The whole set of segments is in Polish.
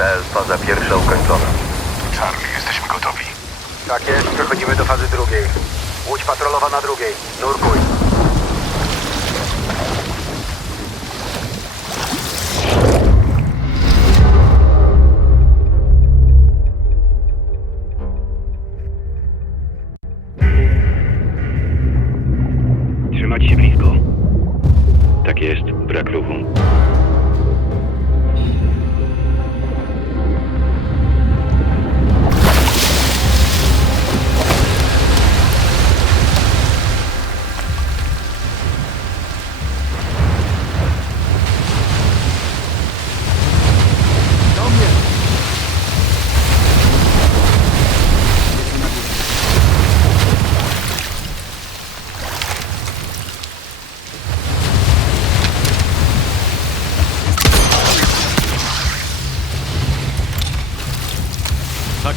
Cel, faza pierwsza ukończona. Charlie, jesteśmy gotowi. Tak jest, przechodzimy do fazy drugiej. Łódź patrolowa na drugiej. Nurkuj.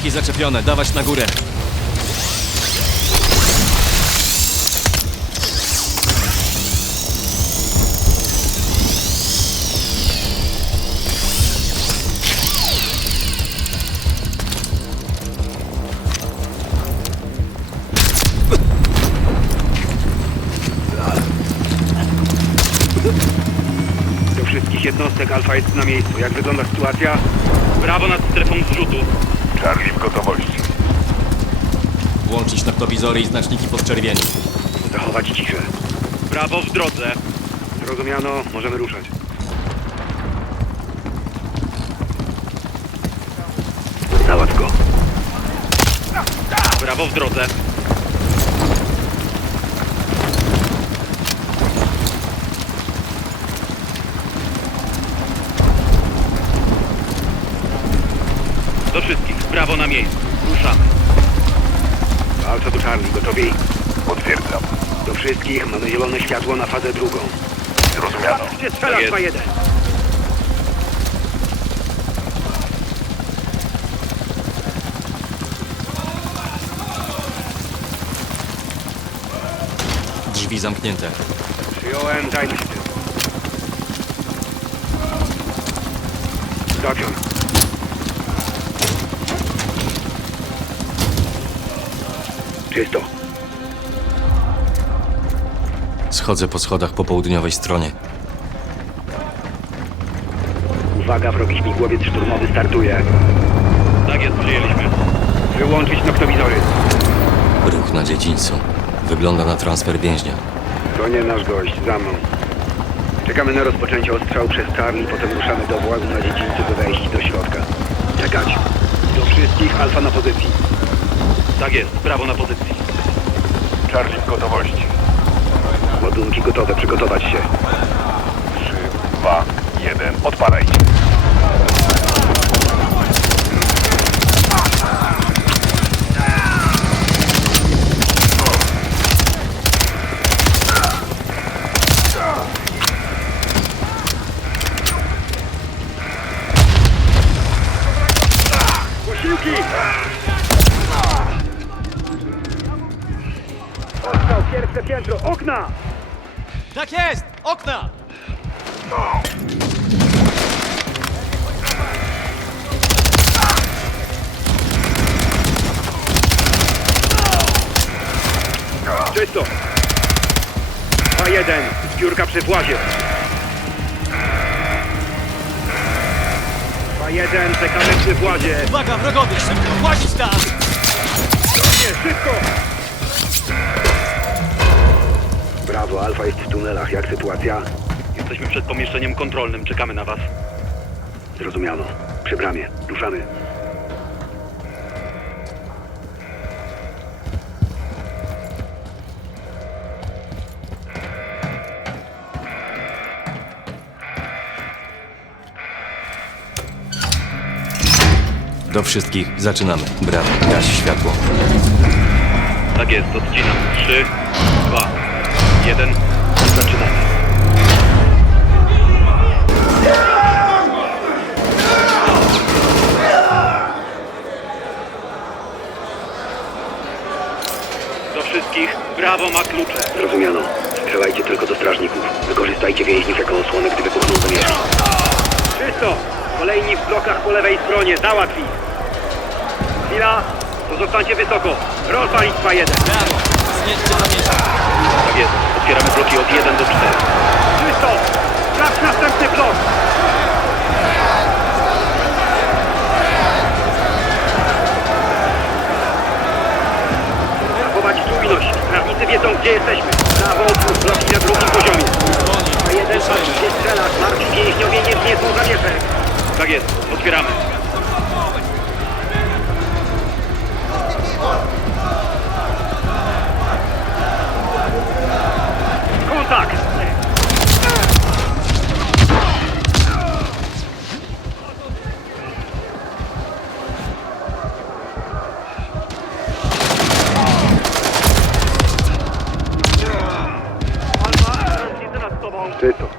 Haki zaczepione, dawać na górę. Do wszystkich jednostek Alfa jest na miejscu. Jak wygląda sytuacja? Brawo nad strefą zrzutu. Charlie w gotowości. Włączyć noktowizory i znaczniki podczerwieni. Zachować ciszę. Brawo w drodze. Zrozumiano, możemy ruszać. Załatw go. Brawo w drodze. Do wszystkich, brawo na miejscu. Ruszamy. Alfa do Charlie, gotowi? Potwierdzam. Do wszystkich mamy zielone światło na fazę drugą. Zrozumiano. Gdzie strzela jest. 2-1? Drzwi zamknięte. Przyjąłem, zajmę się tym. Dopiął. Czysto. Schodzę po schodach po południowej stronie. Uwaga, wrogi śmigłowiec szturmowy startuje. Tak jest, przyjęliśmy. Wyłączyć noktowizory. Ruch na dziedzińcu. Wygląda na transfer więźnia. To nie nasz gość, za mną. Czekamy na rozpoczęcie ostrzału przez Charlie, potem ruszamy do włazu na dziedzińcu, by wejść do środka. Czekać. Do wszystkich, alfa na pozycji. Tak jest, prawo na pozycji. Charlie w gotowości. Ładunki gotowe, przygotować się. 3, 2, 1. Odpalajcie. Czysto! A jeden, zbiórka przy włazie. A jeden, czekamy przy włazie. Uwaga, wrogowie! Szybko włazić tam! Nie, szybko! Brawo, Alfa jest w tunelach. Jak sytuacja? Jesteśmy przed pomieszczeniem kontrolnym. Czekamy na was. Zrozumiano. Przy bramie. Ruszamy. Do wszystkich zaczynamy. Brawo, gaś światło. Tak jest, odcinam. 3, 2, 1, zaczynamy. Do wszystkich, brawo ma klucze. Zrozumiano. Strzelajcie tylko do strażników. Wykorzystajcie więźniów jako osłonę, gdy wybuchną zamierzchni. Czysto! Kolejni w blokach po lewej stronie, załatw ich! Chwila, pozostańcie wysoko. Rozwalić 2-1. Brawo! Tak jest,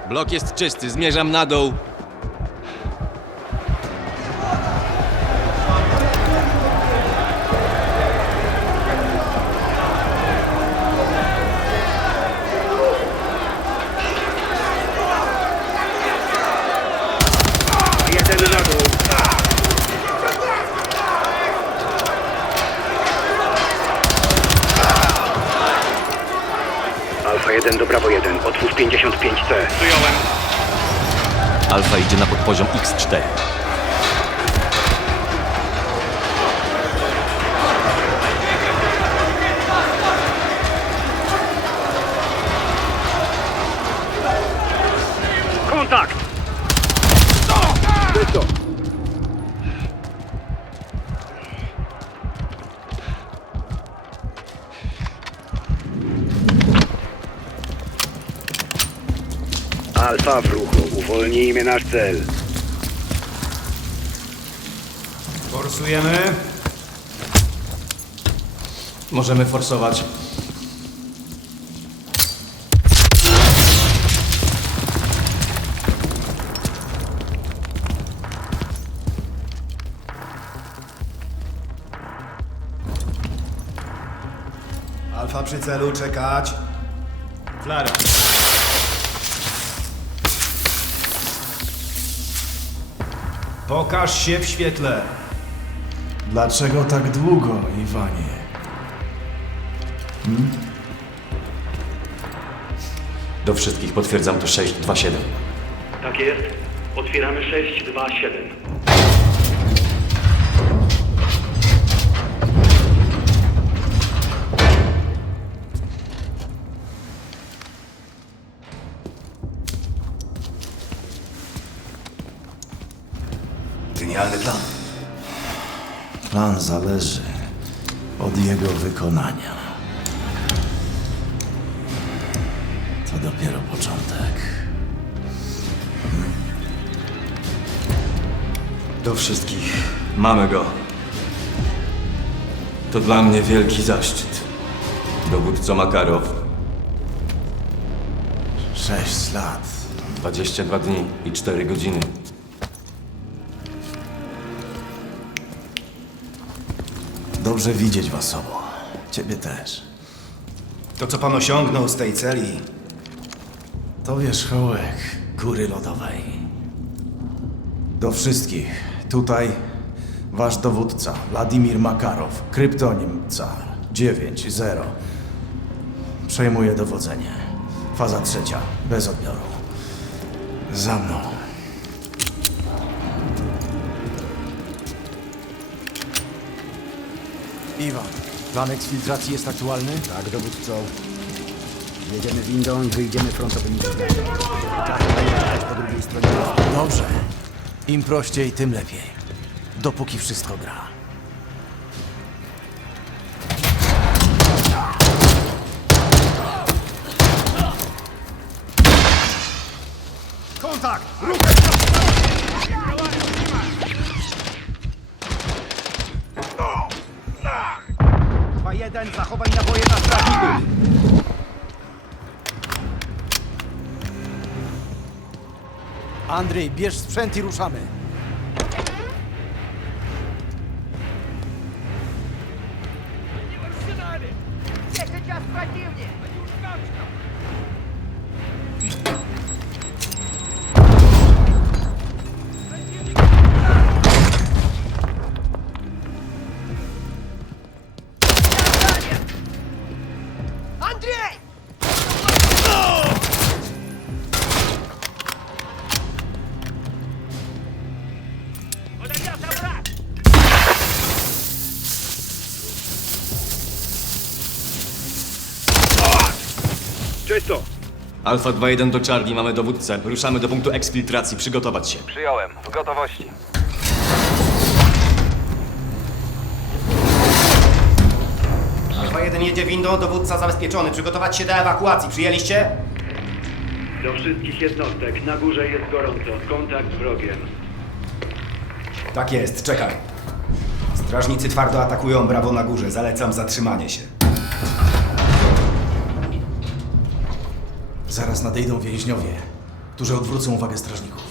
Blok jest czysty, zmierzam na dół. 55C. Przyjąłem. Alfa idzie na podpoziom X4. Alfa w ruchu, uwolnijmy nasz cel. Forsujemy. Możemy forsować. Alfa przy celu, czekać. Flara. Pokaż się w świetle. Dlaczego tak długo, Iwanie? Do wszystkich potwierdzam to 627. Tak jest. Otwieramy 627. Genialny plan. Plan zależy od jego wykonania. To dopiero początek. Do wszystkich. Mamy go. To dla mnie wielki zaszczyt. Dowódco Makarow. Sześć lat. 22 dni i 4 godziny. Dobrze widzieć was obu. Ciebie też. To, co pan osiągnął z tej celi, To wierzchołek góry lodowej. Do wszystkich. Tutaj wasz dowódca, Władimir Makarow, kryptonim Car 9-0. Przejmuje dowodzenie. Faza trzecia, bez odbioru. Za mną. Iwan, plan eksfiltracji jest aktualny? Tak, dowódco. Jedziemy windą i wyjdziemy frontowymi drzwiami. Czas czekać po drugiej stronie. Dobrze. Im prościej, tym lepiej. Dopóki wszystko gra. Andrzej, bierz sprzęt i ruszamy. Czysto. Alfa 2-1 do Charlie, mamy dowódcę. Ruszamy do punktu eksfiltracji, przygotować się. Przyjąłem. W gotowości. Alfa 1 jedzie windą, dowódca zabezpieczony. Przygotować się do ewakuacji. Przyjęliście? Do wszystkich jednostek. Na górze jest gorąco. Kontakt z wrogiem. Tak jest, czekaj. Strażnicy twardo atakują brawo na górze. Zalecam zatrzymanie się. Zaraz nadejdą więźniowie, którzy odwrócą uwagę strażników.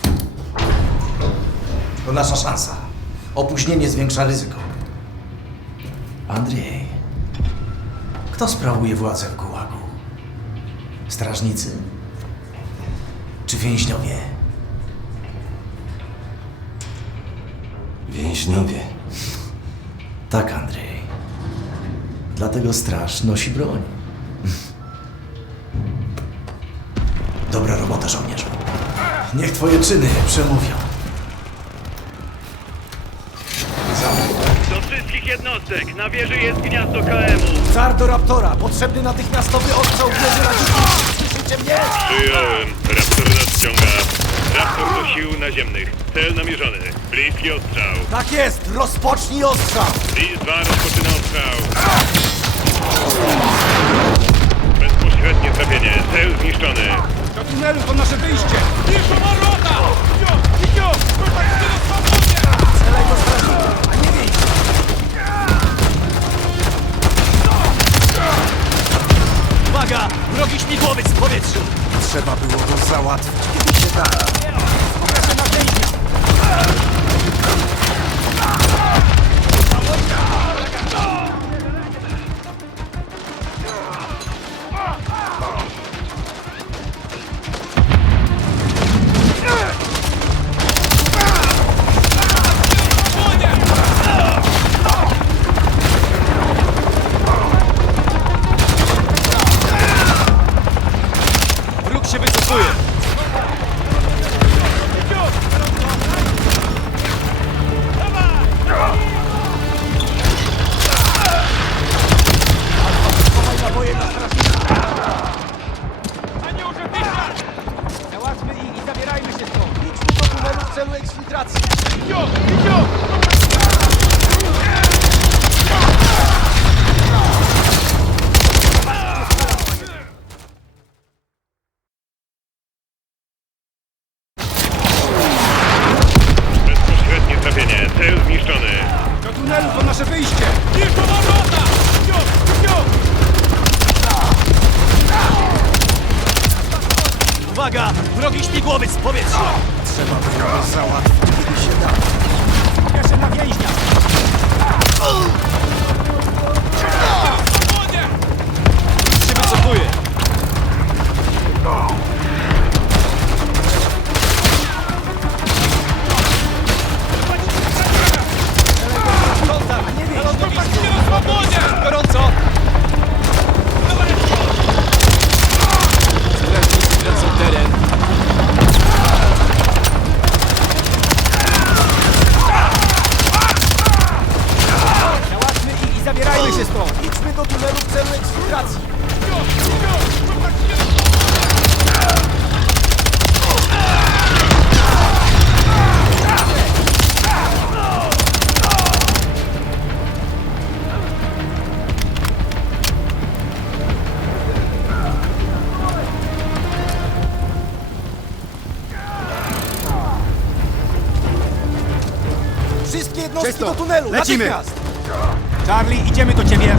To nasza szansa. Opóźnienie zwiększa ryzyko. Andrzej, kto sprawuje władzę w Gułagu? Strażnicy? Czy więźniowie? Więźniowie. Tak, Andrzej. Dlatego straż nosi broń. Żołnierzu. Niech twoje czyny przemówią. Do wszystkich jednostek. Na wieży jest gniazdo KM-u. Car do Raptora! Potrzebny natychmiastowy ostrzał wieży! Słyszycie mnie? Przyjąłem. Raptor nadciąga. Raptor do sił naziemnych. Cel namierzony. Bliski ostrzał. Tak jest! Rozpocznij ostrzał! Lis 2 rozpoczyna ostrzał. Bezpośrednie trafienie. Cel zniszczony. Tunelu to nasze wyjście! Strzelaj do strażników, a nie! Uwaga! Wrogi śmigłowiec w powietrzu! Trzeba było go załatwić, kiedy się da. Do tunelu! Lecimy! Natychmiast! Charlie, idziemy do ciebie!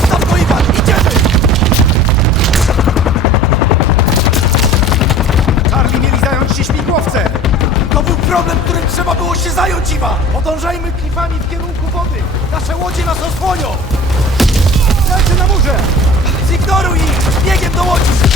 Zostaw Iwan! Idziemy! Charlie mieli zająć się śmigłowcem! To był problem, którym trzeba było się zająć, Iwan! Podążajmy klifami w kierunku wody! Nasze łodzie nas osłonią! Zignoruj ich! Biegiem do łodzi!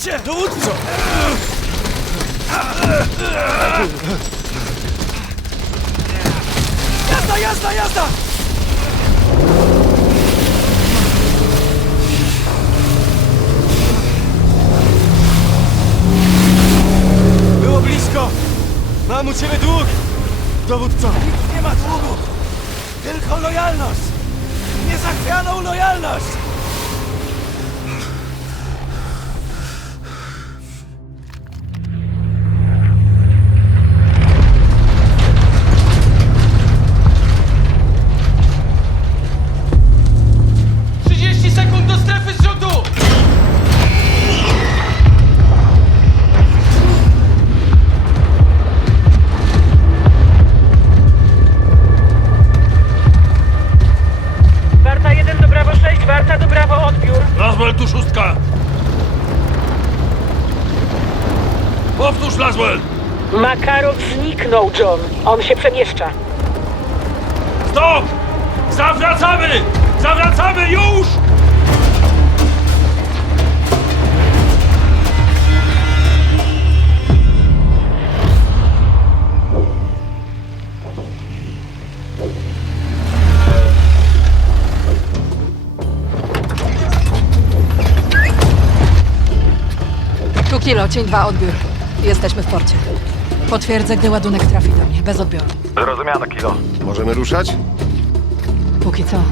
Cię! Dowódco! Jazda, jazda, jazda! Było blisko! Mam u ciebie dług! Dowódco! Nikt nie ma długu! Tylko lojalność! Niezachwianą lojalność! John. On się przemieszcza. Stop! Zawracamy! Zawracamy już! Tu kilo, cień 2, odbiór. Jesteśmy w porcie. Potwierdzę, gdy ładunek trafi do mnie, bez odbioru. Zrozumiano, Kilo. Możemy ruszać? Póki co.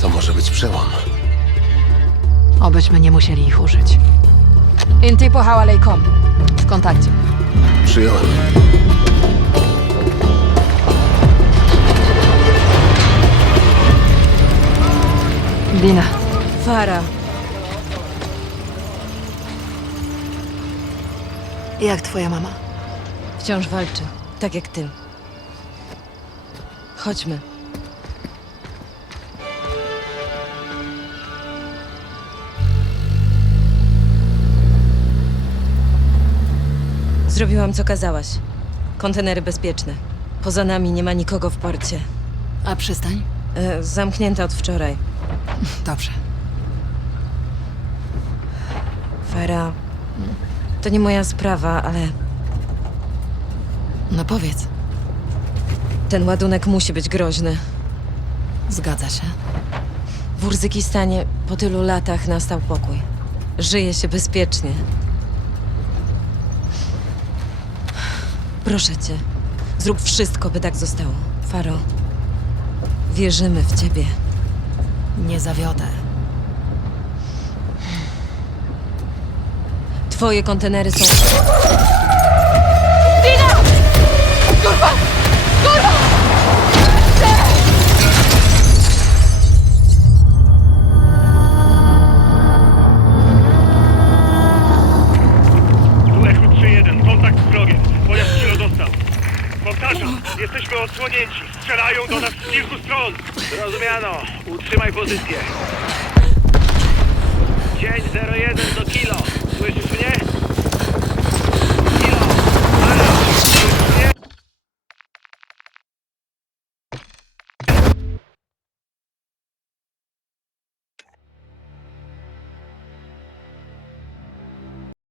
To może być przełom. Obyśmy nie musieli ich użyć. Intipo hawalejkom. W kontakcie. Przyjąłem. Dina. Fara. Jak twoja mama? Wciąż walczy. Tak jak ty. Chodźmy. Zrobiłam, co kazałaś. Kontenery bezpieczne. Poza nami nie ma nikogo w porcie. A przystań? E, zamknięta od wczoraj. Dobrze. Fera. To nie moja sprawa, ale No powiedz. ten ładunek musi być groźny. Zgadza się. W Urzykistanie po tylu latach nastał pokój. Żyje się bezpiecznie. Proszę cię, zrób wszystko, by tak zostało. Faro, wierzymy w ciebie. Nie zawiodę. Twoje kontenery są.